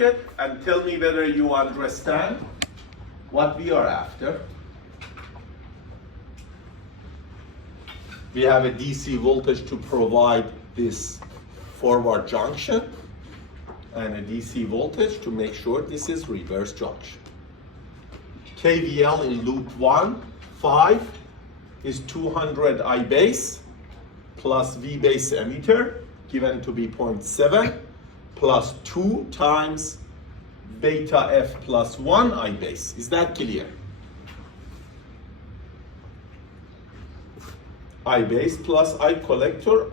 it and tell me whether you understand what we are after. We have a DC voltage to provide this forward junction and a DC voltage to make sure this is reverse junction. KVL in loop 1, 5 is 200 I base plus V base emitter given to be 0.7 plus 2 times beta F plus 1 I base. Is that clear? I base plus I collector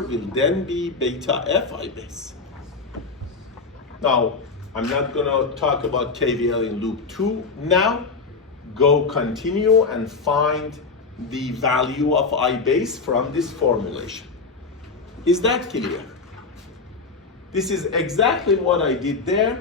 will then be beta F I base. Now, I'm not gonna talk about KVL in loop 2 now. Go continue and find the value of I base from this formulation. Is that clear? This is exactly what I did there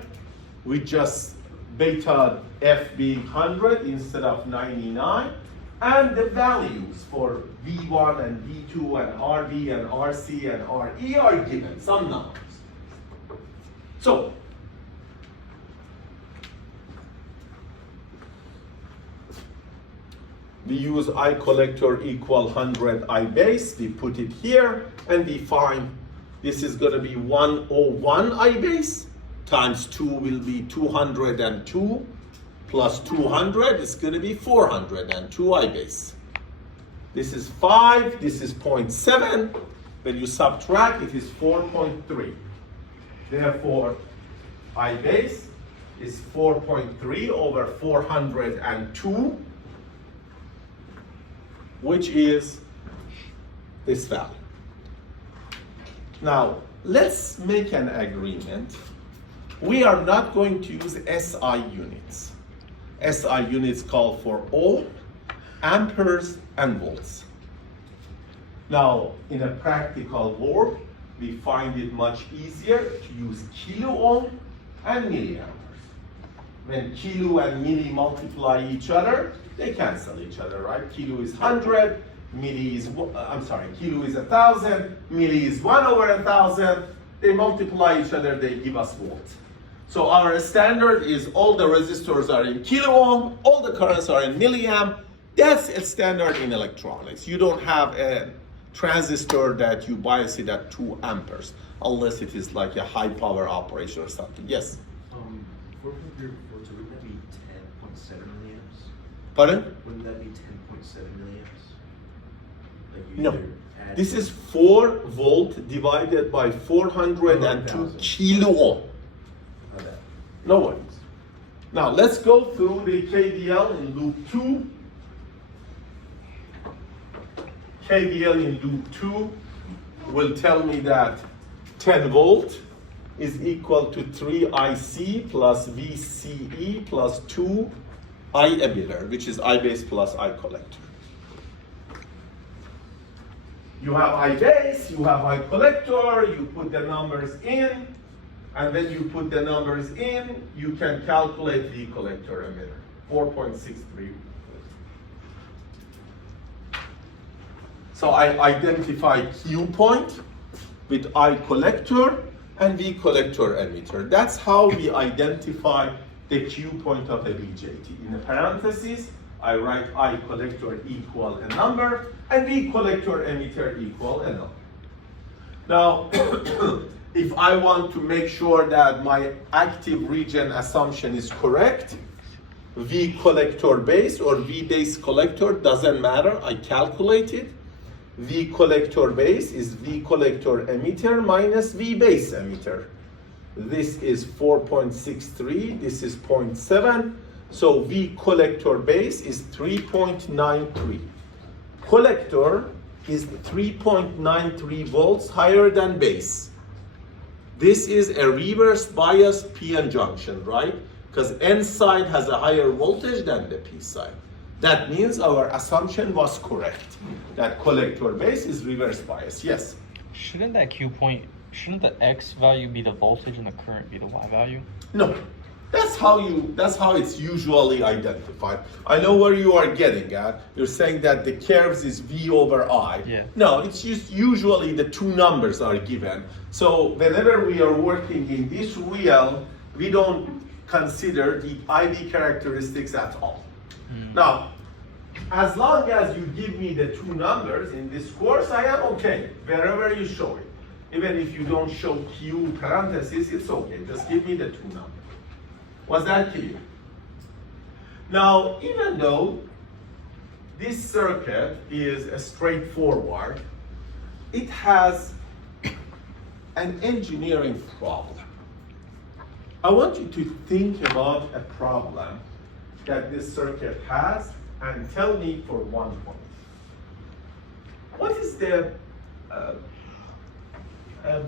with just beta F being 100 instead of 99, and the values for V1 and V2 and RV and RC and RE are given, some numbers. So, we use I collector equal 100 I base, we put it here, and we find this is going to be 101 I base times 2 will be 202 plus 200 is going to be 402 I base. This is 5, this is 0.7. When you subtract, it is 4.3. Therefore, I base is 4.3 over 402, which is this value. Now, let's make an agreement. We are not going to use SI units. SI units call for ohm, amperes, and volts. Now, in a practical world, we find it much easier to use kilo ohm and milliamperes. When kilo and milli multiply each other, they cancel each other, right? Kilo is 100, milli is, kilo is 1,000, milli is 1 over 1,000. They multiply each other, they give us volts. So our standard is all the resistors are in kilo ohm, all the currents are in milliamp. That's a standard in electronics. You don't have a transistor that you bias it at 2 amperes, unless it is like a high power operation or something. Yes? 400 volts, wouldn't that be 10.7 milliamps? Pardon? Wouldn't that be 10.7 milliamps? Like No. add This is 4 volt divided by 402 kilo ohm. No worries. Now let's go through the KVL in loop 2. KVL in loop 2 will tell me that 10 volt is equal to 3 IC plus VCE plus 2 I emitter, which is I base plus I collector. You have I base, you have I collector, you put the numbers in, and when you put the numbers in, you can calculate the collector emitter, 4.63. So I identify Q point with I collector and V collector emitter. That's how we identify the Q point of a BJT. In the parentheses, I write I collector equal a number and V collector emitter equal a number. Now, if I want to make sure that my active region assumption is correct, V collector base or V base collector doesn't matter, I calculate it. V collector base is V collector emitter minus V base emitter. This is 4.63, this is 0.7, so V collector base is 3.93. Collector is 3.93 volts higher than base. This is a reverse bias PN junction, right? Because N side has a higher voltage than the P side. That means our assumption was correct, that collector base is reverse bias. Yes? Shouldn't that Q point, shouldn't the X value be the voltage and the current be the Y value? No. That's how it's usually identified. I know where you are getting at. You're saying that the curves is V over I. Yeah. No, it's just usually the two numbers are given. So whenever we are working in this real, we don't consider the IV characteristics at all. Now, as long as you give me the two numbers in this course, I am okay, wherever you show it. Even if you don't show Q parentheses, it's okay. Just give me the two numbers. Was that clear? Now, even though this circuit is a straightforward, it has an engineering problem. I want you to think about a problem that this circuit has and tell me for 1 point. What is the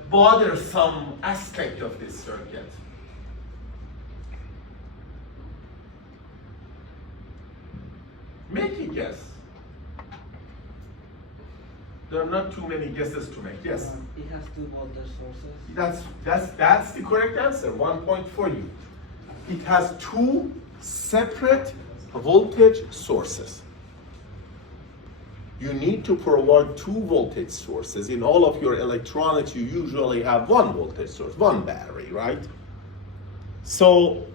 bothersome aspect of this circuit? Make a guess. There are not too many guesses to make. Yes? It has two voltage sources. That's the correct answer. 1 point for you. It has two separate voltage sources. You need to provide two voltage sources. In all of your electronics, you usually have one voltage source, one battery, right? So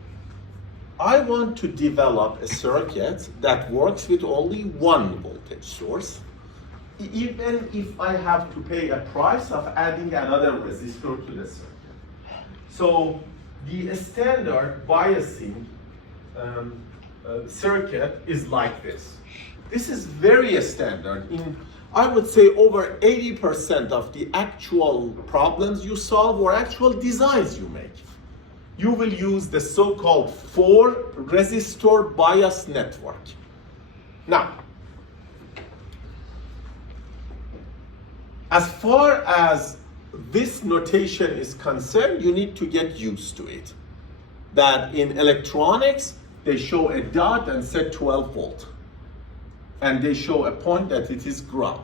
I want to develop a circuit that works with only one voltage source, even if I have to pay a price of adding another resistor to the circuit. So the standard biasing circuit is like this. This is very standard. In, I would say, over 80% of the actual problems you solve or actual designs you make, you will use the so-called 4-resistor bias network. Now, as far as this notation is concerned, you need to get used to it. That in electronics, they show a dot and say 12 volt. And they show a point that it is ground.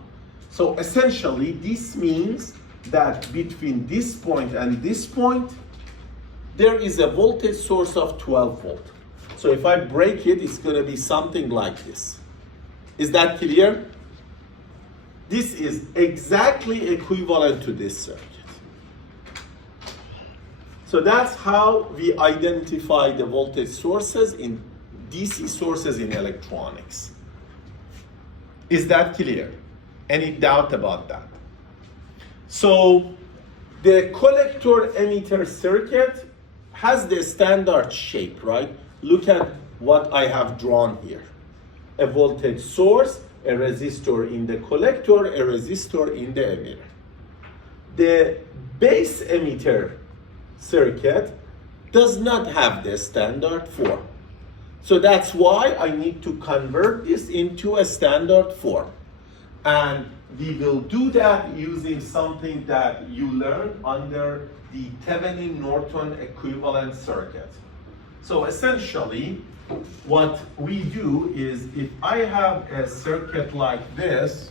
So essentially, this means that between this point and this point, there is a voltage source of 12 volt. So if I break it, it's going to be something like this. Is that clear? This is exactly equivalent to this circuit. So that's how we identify the voltage sources in DC sources in electronics. Is that clear? Any doubt about that? So the collector emitter circuit has the standard shape, right? Look at what I have drawn here. A voltage source, a resistor in the collector, a resistor in the emitter. The base emitter circuit does not have the standard form. So that's why I need to convert this into a standard form. And we will do that using something that you learned under the Thevenin-Norton equivalent circuit. So essentially, what we do is if I have a circuit like this,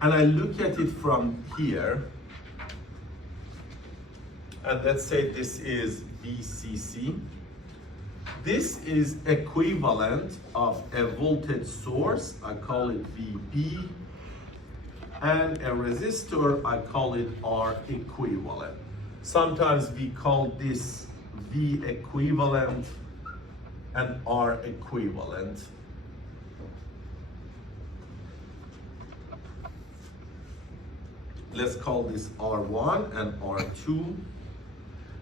and I look at it from here, and let's say this is VCC, this is equivalent of a voltage source, I call it VB, and a resistor, I call it R equivalent. Sometimes we call this V equivalent and R equivalent. Let's call this R1 and R2.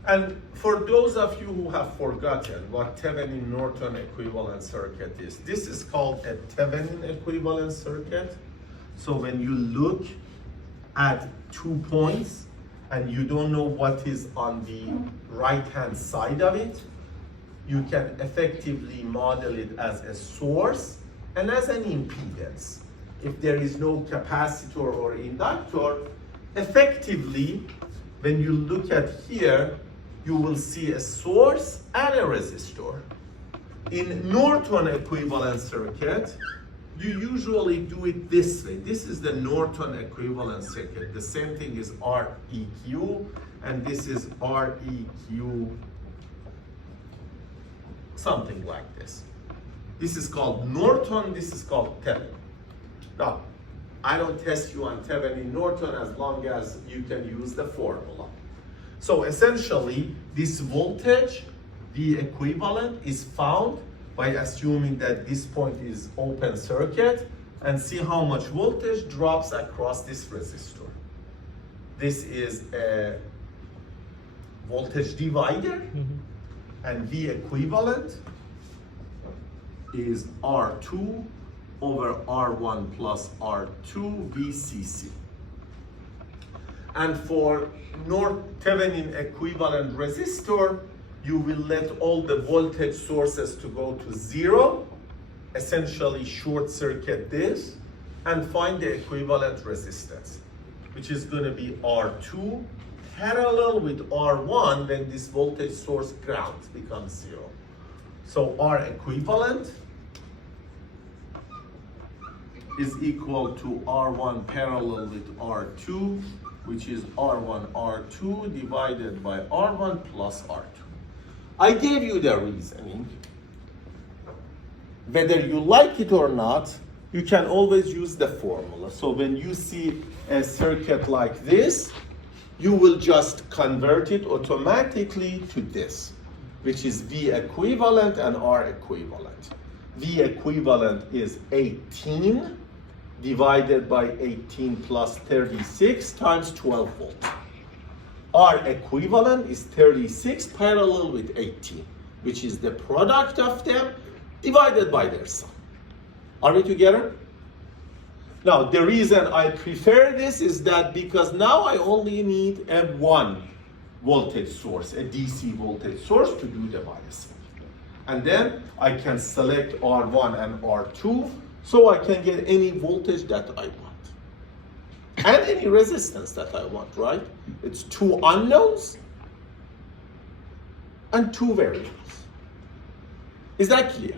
And for those of you who have forgotten what Thevenin-Norton equivalent circuit is, this is called a Thevenin equivalent circuit. So when you look at 2 points and you don't know what is on the right-hand side of it, you can effectively model it as a source and as an impedance. If there is no capacitor or inductor, effectively, when you look at here, you will see a source and a resistor. In Norton equivalent circuit, you usually do it this way. This is the Norton equivalent circuit. The same thing is REQ, and this is REQ, something like this. This is called Norton, this is called Thevenin. Now, I don't test you on Thevenin Norton as long as you can use the formula. So essentially, this voltage, the equivalent, is found by assuming that this point is open circuit, and see how much voltage drops across this resistor. This is a voltage divider, and V equivalent is R2 over R1 plus R2 VCC. And for Thevenin equivalent resistor, you will let all the voltage sources to go to 0, essentially short circuit this, and find the equivalent resistance, which is going to be R2 parallel with R1 when this voltage source ground becomes 0. So R equivalent is equal to R1 parallel with R2, which is R1 R2 divided by R1 plus R2. I gave you the reasoning. Whether you like it or not, you can always use the formula. So when you see a circuit like this, you will just convert it automatically to this, which is V equivalent and R equivalent. V equivalent is 18 divided by 18 plus 36 times 12 volts. R equivalent is 36 parallel with 18, which is the product of them divided by their sum. Are we together? Now, the reason I prefer this is that because now I only need a one voltage source, a DC voltage source to do the biasing. And then I can select R1 and R2 so I can get any voltage that I want. And any resistance that I want, right? It's two unknowns and two variables. Is that clear?